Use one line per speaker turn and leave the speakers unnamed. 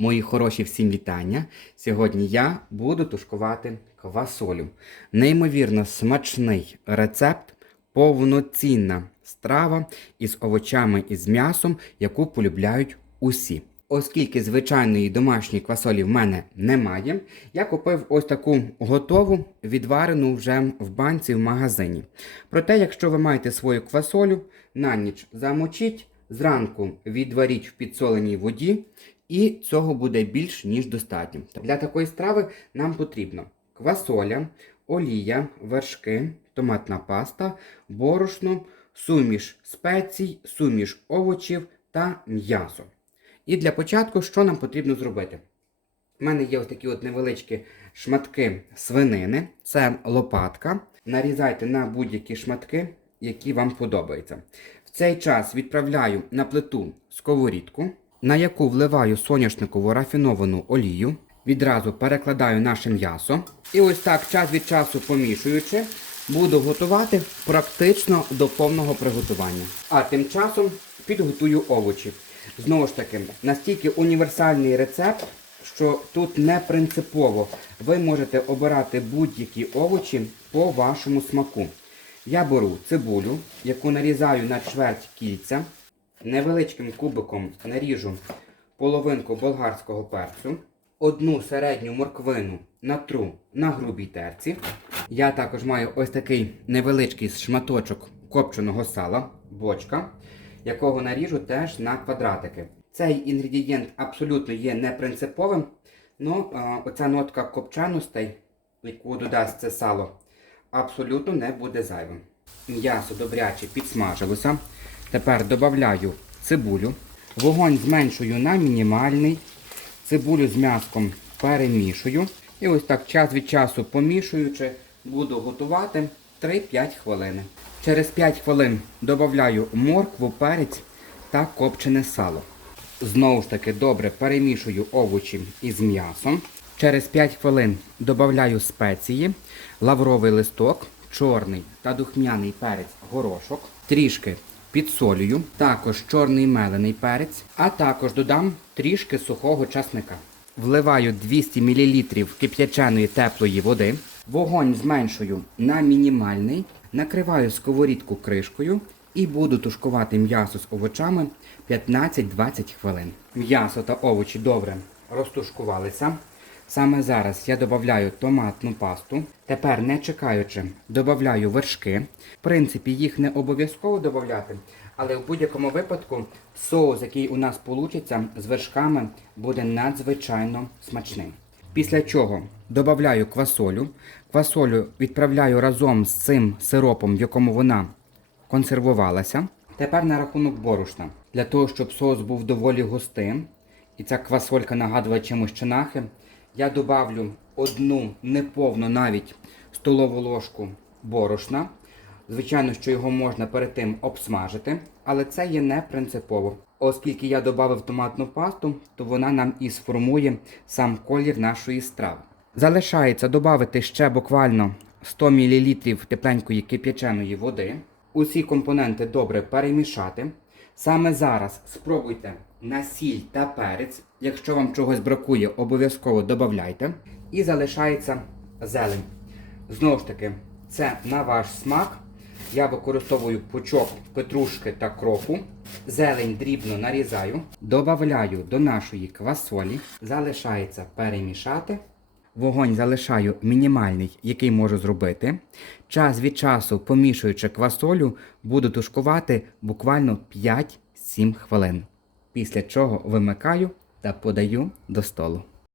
Мої хороші всім вітання. Сьогодні я буду тушкувати квасолю. Неймовірно смачний рецепт, повноцінна страва із овочами і з м'ясом, яку полюбляють усі. Оскільки звичайної домашньої квасолі в мене немає, я купив ось таку готову, відварену вже в банці в магазині. Проте, якщо ви маєте свою квасолю, на ніч замочіть, зранку відваріть в підсоленій воді, і цього буде більш ніж достатньо. Для такої страви нам потрібно квасоля, олія, вершки, томатна паста, борошно, суміш спецій, суміш овочів та м'ясо. І для початку, що нам потрібно зробити? У мене є ось такі от невеличкі шматки свинини, це лопатка. Нарізайте на будь-які шматки, які вам подобаються. В цей час відправляю на плиту сковорідку, на яку вливаю соняшникову рафіновану олію. Відразу перекладаю наше м'ясо. І ось так час від часу помішуючи, буду готувати практично до повного приготування. А тим часом підготую овочі. Знову ж таки, настільки універсальний рецепт, що тут не принципово ви можете обирати будь-які овочі по вашому смаку. Я беру цибулю, яку нарізаю на чверть кільця, невеличким кубиком наріжу половинку болгарського перцю, одну середню морквину натру на грубій терці. Я також маю ось такий невеличкий шматочок копченого сала, бочка, якого наріжу теж на квадратики. Цей інгредієнт абсолютно є непринциповим, але оця нотка копчаностей, яку додасть це сало, абсолютно не буде зайвим. М'ясо добряче підсмажилося. Тепер додаю цибулю. Вогонь зменшую на мінімальний. Цибулю з м'яском перемішую. І ось так час від часу помішуючи, буду готувати 3-5 хвилини. Через 5 хвилин додаю моркву, перець та копчене сало. Знову ж таки добре перемішую овочі із м'ясом. Через 5 хвилин додаю спеції, лавровий листок, чорний та духмяний перець горошок, трішки підсолюю, також чорний мелений перець, а також додам трішки сухого часника. Вливаю 200 мл кип'яченої теплої води, вогонь зменшую на мінімальний, накриваю сковорідку кришкою і буду тушкувати м'ясо з овочами 15-20 хвилин. М'ясо та овочі добре розтушкувалися. Саме зараз я додаю томатну пасту. Тепер, не чекаючи, додаю вершки. В принципі, їх не обов'язково додати, але в будь-якому випадку соус, який у нас вийде з вершками, буде надзвичайно смачним. Після чого додаю квасолю. Квасолю відправляю разом з цим сиропом, в якому вона консервувалася. Тепер на рахунок борошна. Для того, щоб соус був доволі густим, і ця квасолька нагадує чимось чинахи, я добавлю одну неповну навіть столову ложку борошна. Звичайно, що його можна перед тим обсмажити, але це є не принципово. Оскільки я додав томатну пасту, то вона нам і сформує сам колір нашої страви. Залишається додати ще буквально 100 мл тепленької кип'яченої води. Усі компоненти добре перемішати. Саме зараз спробуйте на сіль та перець. Якщо вам чогось бракує, обов'язково додавайте. І залишається зелень. Знову ж таки, це на ваш смак. Я використовую пучок петрушки та кроку. Зелень дрібно нарізаю, додаю до нашої квасолі, залишається перемішати. Вогонь залишаю мінімальний, який можу зробити. Час від часу, помішуючи квасолю, буду тушкувати буквально 5-7 хвилин. Після чого вимикаю та подаю до столу.